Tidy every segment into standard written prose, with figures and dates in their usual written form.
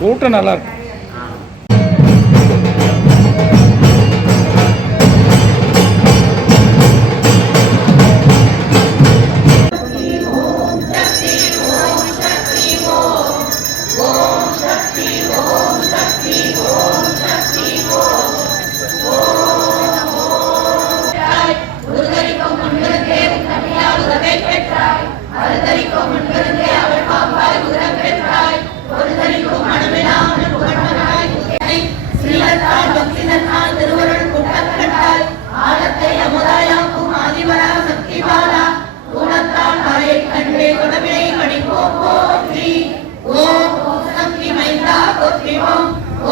கூட்டம் நல்லா இருக்கு.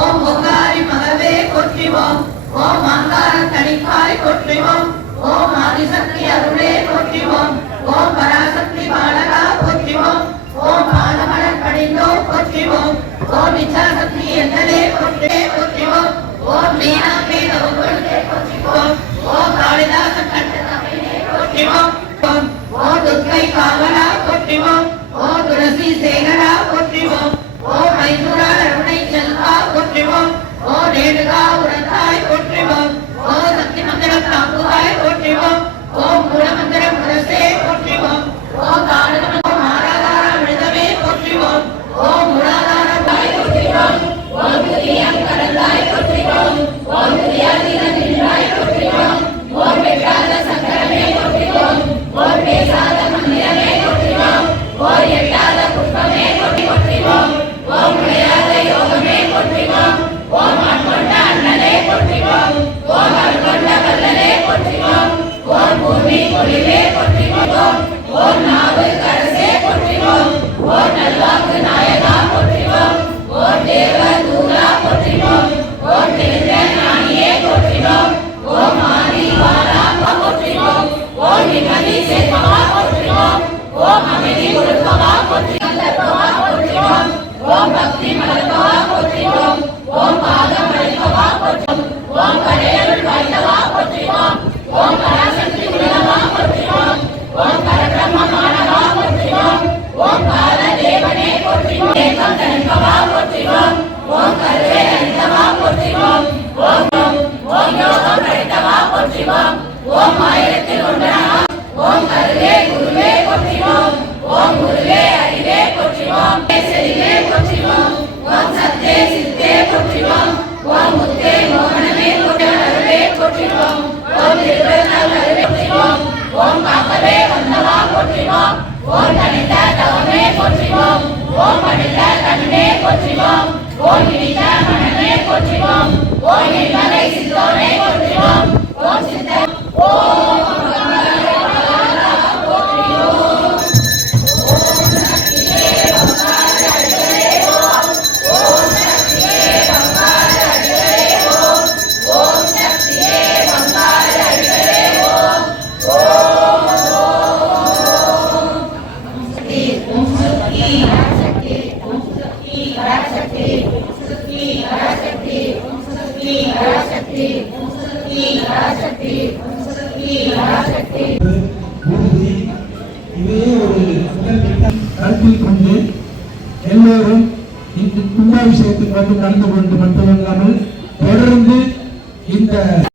ஓம் ஓங்காரி மகவே போற்றிவோம். ஓம் ஆங்கார தனிக்காய் போற்றிவோம். ஓம் ஆதிசக்தி அருளே போற்றிவோம். ஓம் பராசக்தி பாலகா போற்றிவோம். ஓம் பாலமலர் படிந்தோ போற்றிவோம். ஓம் இச்சாசக்தி எந்தலே போற்றிவோம். ஓம் மீனாட்சி நவகுணே போற்றிவோம். ஓம் காளிதாச கண்டதமே போற்றிவோம். ஓம் துர்க்கை காவலா போற்றிவோம். ஓம் துளசி சேகரா போற்றிவோம். ஓம் மைசூரா அருணை செல்வா போற்றிவோம். ஓம் ரேணுகா உரத்தாய் போற்றிவோம். ஓம் சக்தி மந்திரம் தாங்குவாய் போற்றிவோம். ஓம் மூலமந்திரம் முரசே போற்றிவோம். ஓம் காரணம் ஆராதார விழுதமே போற்றிவோம். ஓம் மூலாதாரம் போற்றிவோம். ஓம் திரியம் கடந்தாய் போற்றிவோம். ஓம் திரியாதீனம் நின்றாய் போற்றிவோம். ஓம் வெட்டாத சங்கரமே போற்றிவோம். ஓம் பேசாத மந்திரமே போற்றிவோம். ஓம் எட்டாத புஷ்பமே போற்றிவோம். ஓம் விளையாத யோகமே போற்றிவோம். ஓம் ஆட்கொண்ட அண்ணனே போற்றிவோம். ஓம் அருள்கொண்ட வல்லலே போற்றிவோம். ஓம் பூமி பொழிவே போற்றிவோம். ஓம் நாவு கரசே போற்றிவோம். ஓம் நல்வாக்கு நாயகா போற்றிவோம். ஓம் தேவ தூதா போற்றிவோம். ஓம் தெரிந்த ஞானியே போற்றிவோம். ஓம் ஆதி வாரா போற்றிவோம். ஓம் நிம்மதி சேர்ப்பவா போற்றிவோம். ஓம் அமைதி கொடுப்பவா போற்றிவோம். ஓம் பக்தி மலர்பவா போற்றிவோம். ஓம் பாதம் அழைப்பவா போற்றிவோம். ஓம் கடையருள் வாய்ந்தவா போற்றிவோம். ஓம் பராசக்தி உலகவா போற்றிவோம். ஓம் பரபிரம்மமானவா போற்றிவோம். ஓம் கால தேவனே போற்றிவோம். ஏகம் தனிப்பவா போற்றிவோம். ஓம் கருவே அளித்தவா போற்றிவோம். ஓம் ஓம் யோகம் அளித்தவா போற்றிவோம். ஓம் ஆயிரத்தில் ஒன்றனா. ஓம் கருவே குருவே போற்றிவோம். ஓம் குருவே அறிவே போற்றிவோம். செறிவே போற்றிவோம். ஓம் சத்தே சித்தே போற்றிவோம். ஓம் முத்தே மோகனமே போற்றவே போற்றிவோம். ஓம் திருவருள் அருளே போற்றிவோம். ஓம் காக்கவே வந்தவா போற்றிவோம். ஓம் தனித்த தவமே போற்றிவோம். ஓம் படித்த கண்ணே போற்றிவோம். ஓம் இனித்த மனமே போற்றிவோம். ஓம் நிர்மலை சித்தோனே போற்றிவோம். ஓம் சித்த ஓம் கருத்தில் கொண்டு எல்லோரும் இந்த கும்பாபிஷேகத்துக்கு வந்து கலந்து கொண்டு மட்டுமல்லாமல் தொடர்ந்து இந்த